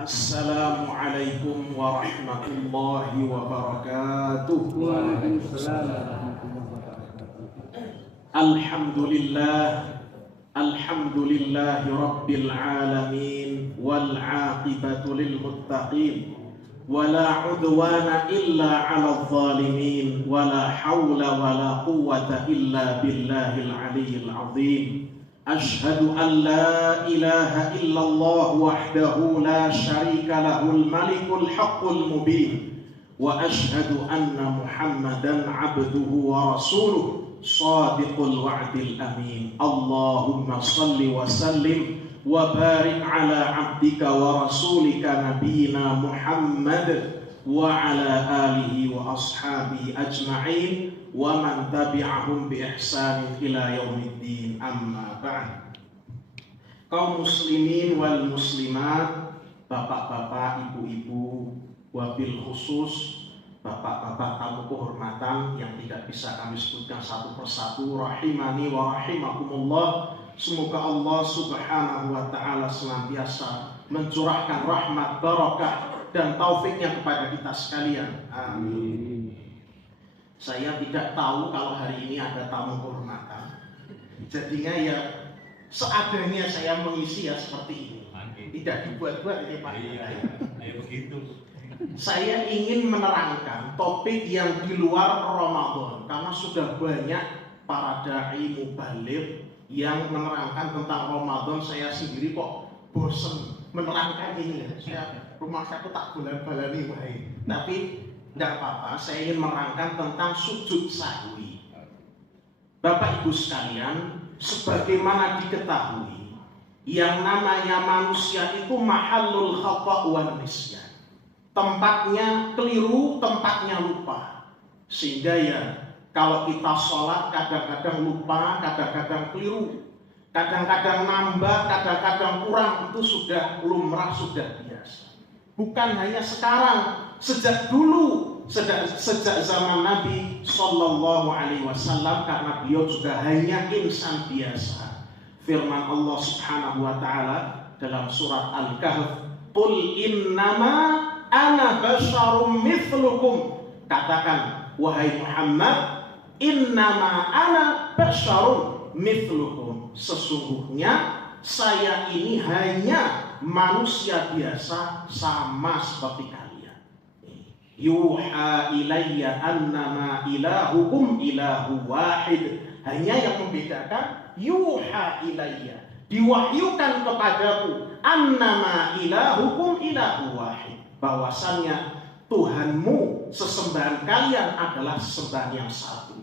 Assalamualaikum warahmatullahi wabarakatuh. Alhamdulillahi rabbil alamin wal aqibatu lil muttaqin wala udwana illa 'alal zalimin wala haula wala quwwata illa billahil aliyyil azim. Ashhadu an la ilaha illallah wahdahu la syarika lahul malikul haqqul mubin wa ashhadu anna Muhammadan abduhu wa rasuluh shadiqul wa'dil amin. Allahumma salli wa sallim wa barik ala abdika wa rasulika nabiyyina Muhammad wa ala alihi wa ashabihi ajma'in wa man tabi'ahum bi ihsanin ila yaumiddin, amma ba'd. Kaum muslimin wal muslimat, bapak-bapak, ibu-ibu, wabil khusus bapak-bapak tamu kehormatan yang tidak bisa kami sebutkan satu persatu, rahimani wa rahimakumullah. Semoga Allah subhanahu wa ta'ala senantiasa mencurahkan rahmat, barakah dan taufiknya kepada kita sekalian. Amin. Saya tidak tahu kalau hari ini ada tamu kehormatan. Jadinya ya seadanya saya mengisi ya seperti ini. Tidak dibuat-buat ini Pak. Iya, begitu. Saya ingin menerangkan topik yang di luar Ramadan karena sudah banyak para dai mubaligh yang menerangkan tentang Ramadan. Saya sendiri kok bosen menerangkan ini ya. Rumah saya tak bulan-balani wae. Tapi tidak apa-apa, saya ingin menerangkan tentang sujud sahwi. Bapak Ibu sekalian, sebagaimana diketahui, yang namanya manusia itu mahallul khata' wan nisyan. Tempatnya keliru, tempatnya lupa. Sehingga ya kalau kita sholat kadang-kadang lupa, kadang-kadang keliru, kadang-kadang nambah, kadang-kadang kurang. Itu sudah lumrah, sudah biasa. Bukan hanya sekarang, sejak dulu, sejak zaman Nabi Sallallahu Alaihi Wasallam, karena beliau juga hanya insan biasa. Firman Allah Subhanahu Wa Taala dalam surat Al-Kahf, "Qul innama ana basyarum mithlukum." Katakan, wahai Muhammad, innama ana basyarum mithlukum. Sesungguhnya saya ini hanya manusia biasa sama seperti kalian. Yuha ilayya annama ilahukum ilahu wahid. Hanya yang membedakan yuha ilayya, diwahyukan kepadaku, annama ilahukum ilahu wahid, bahwasannya Tuhanmu, sesembahan kalian adalah sesembahan yang satu.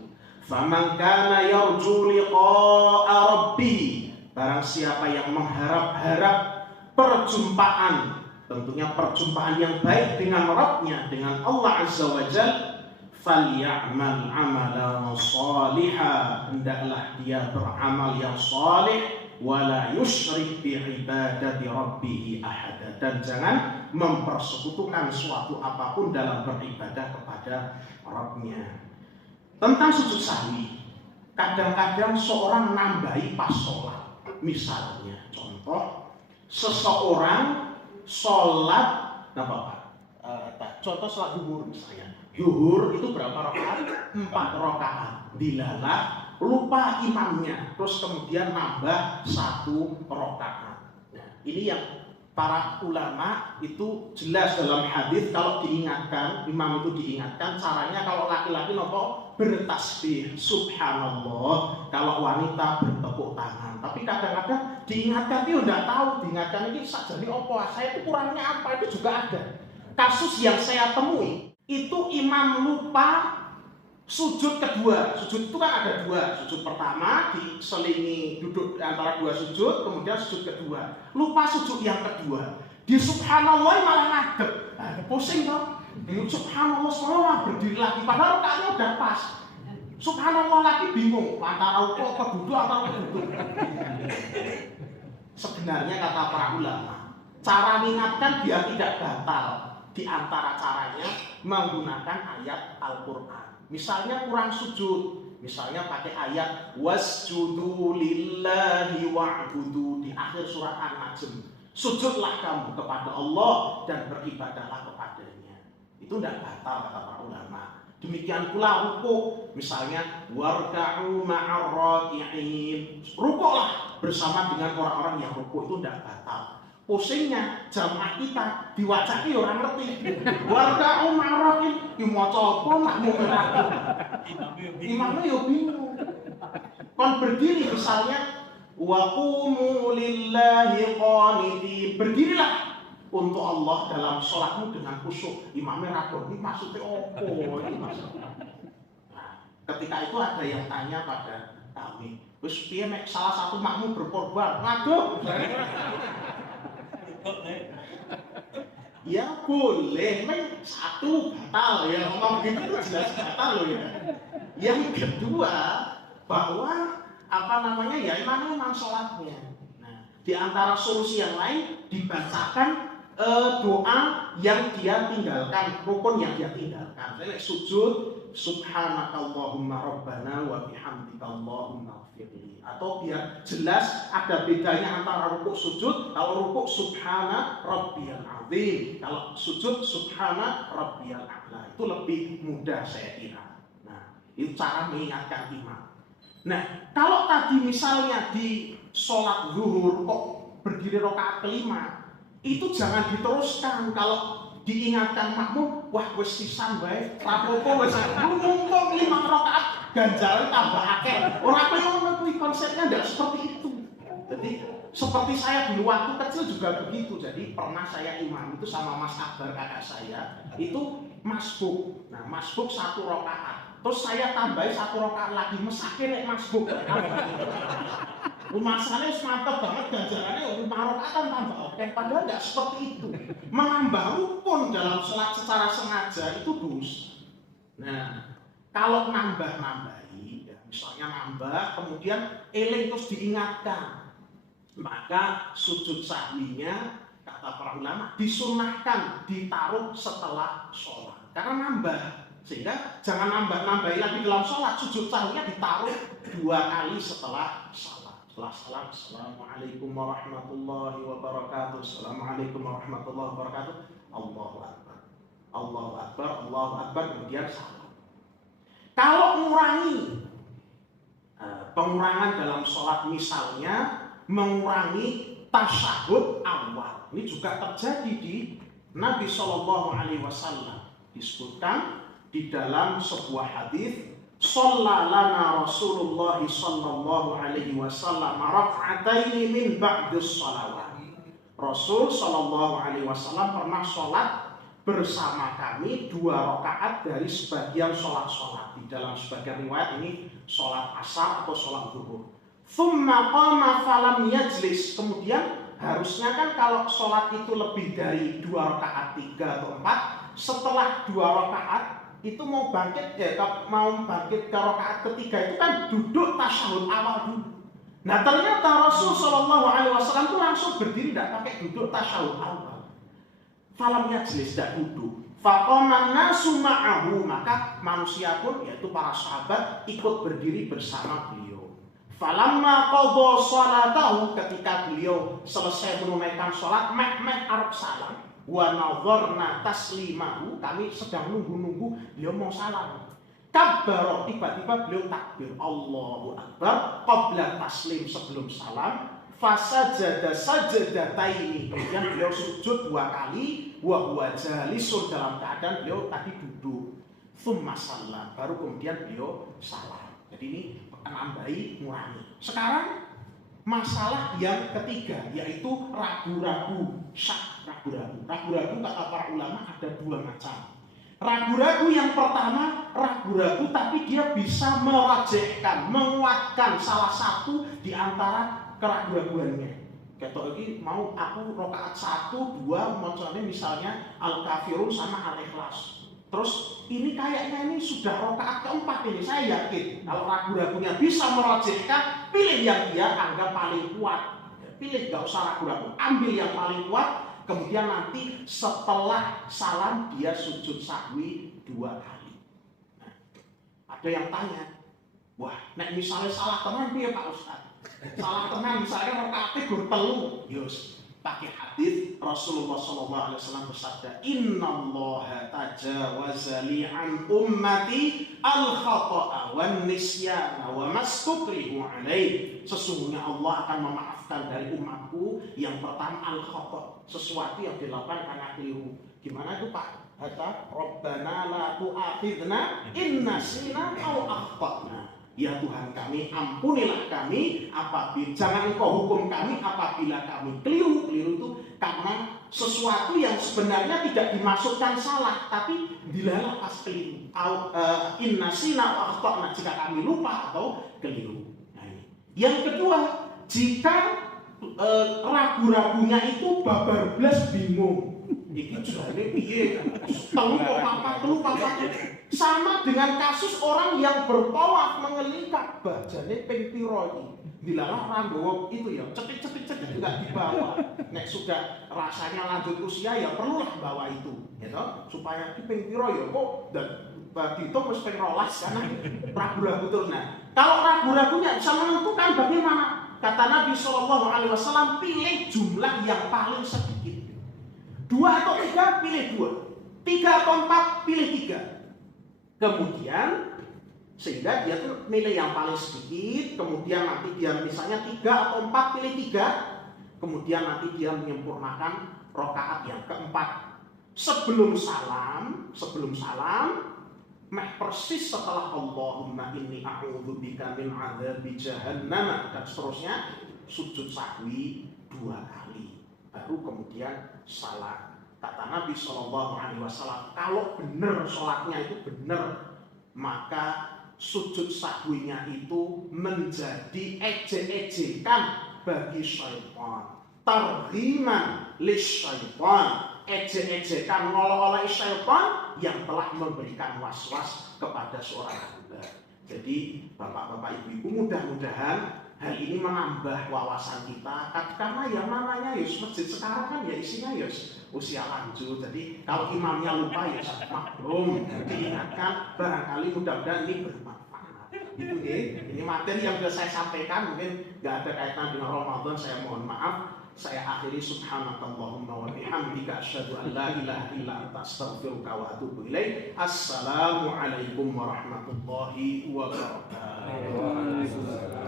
Faman kana yarju liqa'a rabbih, barang siapa yang mengharap-harap perjumpaan, tentunya perjumpaan yang baik dengan Rabbnya, dengan Allah Azza wa Jalla, falyamal amalan salihah, hendaklah dia beramal yang salih, wala yusyrik bi ibadati rabbih ahada, dan jangan mempersekutukan suatu apapun dalam beribadah kepada Rabbnya. Tentang sujud sahwi, kadang-kadang seorang nambahi pas sholat. Misalnya, contoh, seseorang sholat, contoh sholat zuhur misalnya. Zuhur itu berapa rakaat? 4 rakaat. Dilalah, lupa imamnya, terus kemudian nambah 1 rakaat. Nah, ini yang para ulama itu jelas dalam hadis, kalau diingatkan, imam itu diingatkan, caranya kalau laki-laki nopo bertasbih subhanallah, kalau wanita bertepuk tangan. Tapi kadang-kadang diingatkan, dia tidak tahu diingatkan ini sajane apa, saya itu kurangnya apa, itu juga ada. Kasus yang saya temui itu imam lupa sujud kedua. Sujud itu kan ada 2. Sujud pertama diselingi duduk antara 2 sujud, kemudian sujud kedua. Lupa sujud yang kedua. Di subhanallah malah ngadep. Pusing toh. Ini subhanallah semua berdiri lagi, padahal rakaatnya udah pas. Subhanallah lagi bingung antara ukur apa duduk atau duduk. Sebenarnya kata para ulama, cara mengingatkan biar tidak batal, di antara caranya menggunakan ayat Al-Quran. Misalnya kurang sujud, misalnya pakai ayat wasjudu lillahi wa'budu di akhir surat An-Najm. Sujudlah kamu kepada Allah dan beribadahlah kepadanya. Itu tidak batal kata para ulama. Demikian pula rukuk, misalnya warka'u ma'ar raki'in. Rukuklah bersama dengan orang-orang yang rukuk, itu tidak batal. Pusingnya jamaah kita diwacaki orang ngerti. Warka'u ma'ar raki'in, ki maca apa makmum ora. Imamnya yo bingung. Kon berdiri misalnya wa qumu lillahi qanitin. Berdirilah untuk Allah dalam sholatmu dengan khusyuk. Imamnya ragu, ini maksudnya apa? Ini maksudnya. Nah, ketika itu ada yang tanya pada kami, wis piye nek salah satu makmum berkorban? Waduh. Ya boleh, satu batal ya, ngomong gitu jelas batal loh ya. Yang kedua, bahwa ya memang sholatnya. Nah, di antara solusi yang lain dibacakan doa yang dia tinggalkan, rukun yang dia tinggalkan. Misalnya sujud, subhanakallahumma rabbana wa bihamdika allahumma ighfirli. Atau biar jelas ada bedanya antara rukuk sujud. Kalau rukuk subhana rabbiyal azim, kalau sujud subhana rabbiyal a'la. Itu lebih mudah saya kira. Nah, itu cara mengingatkan imam. Nah, kalau tadi misalnya di sholat zuhur kok berdiri rakaat kelima, itu jangan diteruskan. Kalau diingatkan makmum, wah wis sisan wae, rapopo wis mumpung 5 rakaat ganjaran tambah akeh. Ora koyo kuwi konsepnya ndak seperti itu. Jadi seperti saya dulu waktu kecil juga begitu. Jadi pernah saya imam itu sama Mas Akbar kakak saya, itu masbuk. Nah, masbuk 1 rakaat. Terus saya tambahin 1 rakaat lagi, mesake nek masbuk. Masalahnya mantap banget ganjarannya 5 rakaat tambah oke. Padahal tidak seperti itu. Menambah rukun dalam sholat secara sengaja itu dosa. Nah, kalau nambah-nambahi, ya, misalnya nambah, kemudian eling terus diingatkan, maka sujud sahwinya kata para ulama disunahkan ditaruh setelah sholat. Karena nambah, sehingga jangan nambah-nambahi lagi dalam sholat. Sujud sahwinya ditaruh 2 kali setelah sholat. Setelah salam, assalamualaikum warahmatullahi wabarakatuh. Assalamualaikum warahmatullahi wabarakatuh. Allahu akbar, Allahu akbar, Allahu akbar. Kemudian salam. Kalau pengurangan dalam sholat, misalnya mengurangi tasyahud awal, ini juga terjadi di Nabi SAW. Disebutkan di dalam sebuah hadis, Sallallahu Rasulullah sallallahu alaihi wasallam rak'ataini min ba'dis shalawat. Rasul sallallahu alaihi wasallam pernah sholat bersama kami 2 rakaat dari sebagian sholat-sholat. Di dalam sebagian riwayat ini sholat asar atau sholat zuhur. Tsumma qama falam yajlis. Kemudian harusnya kan kalau sholat itu lebih dari 2 rakaat, 3 atau 4, setelah 2 rakaat itu mau bangkit ke rakaat ketiga itu kan duduk tasyahud awal dulu. Nah, ternyata Rasul Shallallahu Alaihi Wasallam itu langsung berdiri, tidak pakai duduk tasyahud awal. Falam yajlis, tidak duduk. Faqaman nasu ma'ahu, maka manusia pun yaitu para sahabat ikut berdiri bersama beliau. Falamma qadha sholatahu, ketika beliau selesai menunaikan sholat, meh arep salam. Wa nadharna taslimahu, kami sedang nunggu-nunggu beliau mau salam. Kabbaro, tiba-tiba beliau takbir Allahu Akbar qabla taslim, sebelum salam. Fasajada sajadataini, kemudian beliau sujud 2 kali. Wa huwa jalisun, dalam keadaan beliau tadi duduk. Tsumma salam, baru kemudian beliau salam. Jadi ini menambahi, ngurangi. Sekarang masalah yang ketiga, yaitu ragu-ragu. Ragu-ragu kata para ulama ada 2 macam. Ragu-ragu yang pertama, ragu-ragu tapi dia bisa merajihkan, menguatkan salah satu di antara keraguan-raguannya. Kayak ini mau aku rakaat 1, 2 macamnya misalnya Al-Kafirun sama Al-Ikhlas. Terus ini kayaknya ini sudah rakaat keempat ini, saya yakin kalau ragu-ragunya bisa merajihkan, pilih yang dia anggap paling kuat. Pilih, gak usah ragu-ragu, ambil yang paling kuat. Kemudian nanti setelah salam dia sujud sahwi 2 kali. Nah, ada yang tanya, wah, nek misalnya salah tenan piye Pak Ustaz? Salah tenan misalnya rakaate gur 3, yus pakai hadis Rasulullah SAW bersabda, Innallaha tajawaza li an ummati al-khata'a wan nisyana wa mastukrihu alaih. Sesungguhnya Allah akan memaafkan dari umatku yang pertama al-khata', sesuatu yang dilakukan karena keliru. Gimana itu Pak? Hatta Rabbana la tu'akhidna in nasina aw akhtana. Ya Tuhan kami, ampunilah kami apabila, jangan Engkau hukum kami apabila kami keliru. Keliru itu karena sesuatu yang sebenarnya tidak dimaksudkan salah, tapi dilalah pas keliru. Inna sina wa akhtana, jika kami lupa atau keliru. Nah, ini. Yang kedua, jika ragu-ragunya itu babar blas bingung. Iki jane piye? Telu papa. Sama dengan kasus orang yang bertawaf mengelilingi Ka'bah, jane ping pira iki? Dilarang rambut itu ya, cetik juga dibawa. Nek sudah rasanya lanjut usia ya perlulah bawa itu, gitu. Supaya ki ping pira ya kok dan dihitung wis ping 12 karena ragu-ragu terus. Nah, kalau ragu-ragunya bisa menentukan bagaimana? Kata Nabi SAW, pilih jumlah yang paling sedikit. 2 atau 3, pilih 2. 3 atau 4, pilih 3. Kemudian sehingga dia tuh milih yang paling sedikit, kemudian nanti dia misalnya 3 atau 4, pilih 3. Kemudian nanti dia menyempurnakan rakaat yang keempat. Sebelum salam, meh persis setelah Allahumma inni a'udzubika min adzabi jahannam dan seterusnya, sujud sahwi 2 kali. Baru kemudian salat. Kata Nabi SAW, kalau benar sholatnya itu benar, maka sujud sahwinya itu menjadi ejek-ejekan bagi syaitan, targhiman lisyaitan, ejek-ejekan oleh syaitan yang telah memberikan was-was kepada seorang hamba. Jadi bapak-bapak ibu-ibu, mudah-mudahan hal ini menambah wawasan kita, karena yang namanya masjid sekarang kan ya isinya usia lanjut. Jadi kalau imamnya lupa ya maklum, diingatkan, barangkali mudah-mudahan ini bermanfaat. Itu ini materi yang sudah saya sampaikan, mungkin nggak ada kaitan dengan Ramadan, saya mohon maaf. Saya akhiri, subhanakallahumma wa bihamdika asyhadu an la ilaha illa anta astaghfiruka wa atubu ilaik. Assalamualaikum warahmatullahi wabarakatuh.